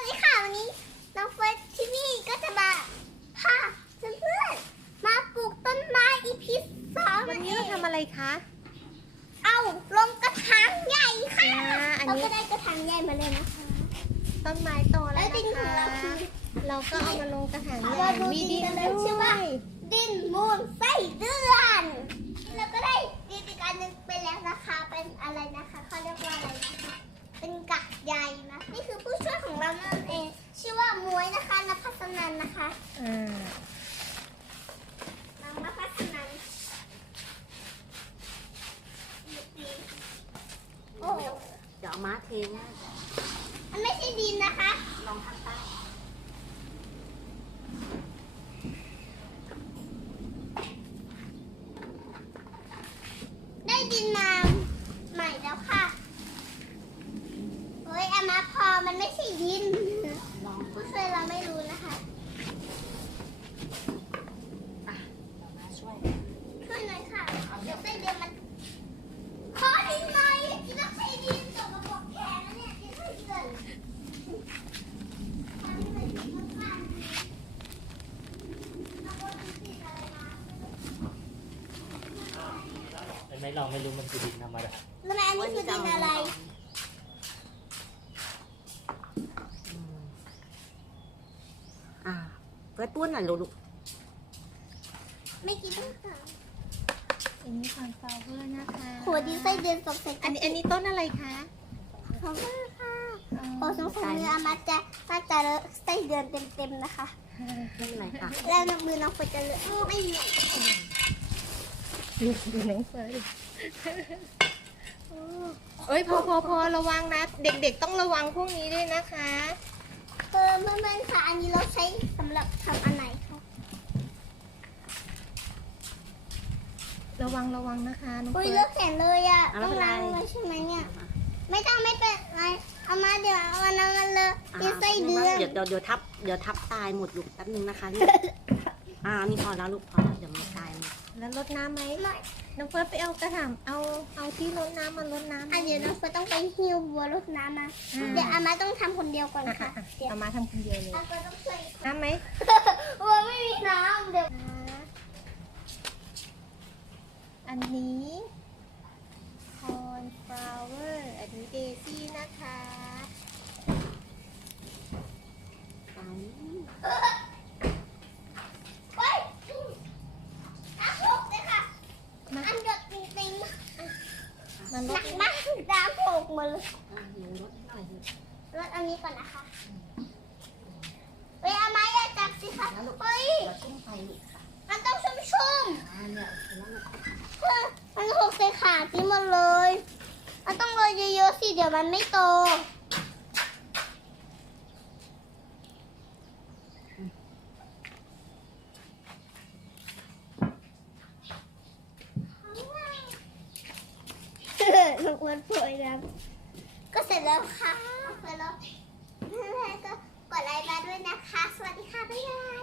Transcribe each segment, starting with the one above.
วัสดีค่ะวันนี้น้องเฟิร์สที่นี่ก็จะมาพาเพื่อนๆมาปลูกต้นไม้อีพีสองวันนี้เราทำอะไรคะ เอาลงกระถางใหญ่ค่ะอ่าอันเรานี้ก็ได้กระถางใหญ่มาเลยนะคะ ต้นไม้โตแล้วแล้วดินนะของคะเราคือ เราก็เอามาลงกระถางใหเอาญ่มาดูมีดิดินนกันเลด้ยชื่อวว่าย ดินมูลไส้เดือนแล้วก็ได้ดินอีกอันหนึงไปแล้วนะคะ เป็นอะไรนะคะเขาเรียกว่าอะไรนะคะ เป็นกักใยนะ นี่คือผู้ช่วยของเรานั่นเอง ชื่อว่ามวยนะคะนภัสนันนะคะ อ่า น้องนภัสนันโอ้ เดี๋ยวเอา ม้าเทนะมันไม่ใช่ดินนะคะ ลองทำใต้ได้ดินมาใหม่แล้วค่ะเฮ้ยอามาพอมันไม่ใช่ดิน ลอง ผู้ช่วยเราไม่รู้นะคะ อะเดี๋ยวม้าช่วย ช่วยหน่อยค่ะ เดี๋ยวไส้เดือนมัน ขอดินหน่อยที่ต้องใช้ดินตกกระบอกแขนแล้วเนี่ยดินไส้เดือนทำให้มันดินมากๆเอาบนดินอะไรมา ไม่ลองไม่รู้มันคือดินธรรมดาแล้วแม่อันนี้คือดินอะไรอืมอ่าเฟิร์สปุ้นหน่อยลูกไม่กินต้องสั่งอันนี้คอนฟลาวเวอร์นะคะหัวดินไส้เดือนตกใส่อันนี้อันนี้ต้นอะไรคะขอบคุณค่ะอ๋โอ้อสงสัยมืออามาจะน่าจะเลอะไส้เดือนเต็มๆนะคะไม่เป็นไรค่ะแล้วมือน้องเฟิร์นจะเลอะไม่มี ดูดูน้องเฟิร์สโอ้เอ้ยพอพอพอระวังนะ เด็กๆต้องระวังพวกนี้ด้วยนะคะเออเพื่อนๆค่ะอันนี้เราใช้สำหรับทำอันไหนคะระวังระวังนะคะน้องอุ้ยเฟิเลืร์อสกแขนเลยอะอะต้ไม่องเป็นไร ล้างเลยใช่ไหมเนี่ยไม่ต้องไม่เป็นไรเอามาเดี๋ยววันนั้นมันเลอะอ่ามีไส้เดือนเดี๋ยวเดี๋ยวเดี๋ยวทับ เดี๋ยวทับตายหมดลูกแป๊บนึงนะคะลูก อ่านี่พอแล้วลูกพอแล้วเดี๋ยวมันตายหมด แล้วรดน้ำไหมไม่ น้องเฟิร์สไปเอากระถางเอาเอาที่รดน้ำมารดน้ำอันเดี๋ยวน้องเฟิร์นต้องไปหิ้วบัวรดน้ำมาอ่าเดี๋ยวอามาต้องทำคนเดียวก่อนอะค่ะอะ เดี๋ยวเอามาทำคนเดียวเลยอาเฟิร์นต้องช่วย น้ำไหม บัวไม่มีน้ำเดี๋ยวอันนี้คอนฟลาวเวอร์อันนี้เดซี่นะคะตาย เฮ้ยน้ำหกเลยค่ะ มา อันหยดจริง มาๆลหนัดกมากน้ำหกหมาเลยอ่าเดี๋ยวลดหน่อยลูกรดอันนี้ก่อนนะคะเฮ้ยอามาอย่าจับสิคะเฮ้ยเดี๋ยวชุ่มไปลูกค่ะมันต้องชุ่มชุ่มอ่าเนี่ยเห็นแล้วลูกๆเพื่อมันหกใส่ขาที่หมดเลยมันต้องโรยเยอะๆสิเดี๋ยวมันไม่โต ของวันโปรยน้ำก็เสร็จแล้วค่ะเสแล้วเพื่อนๆก็กดไลค์บ้านด้วยนะคะ สวัสดีค่ะ บ๊ายบาย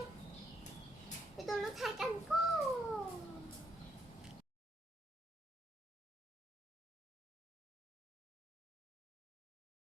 ไปดูลูกชายกันกู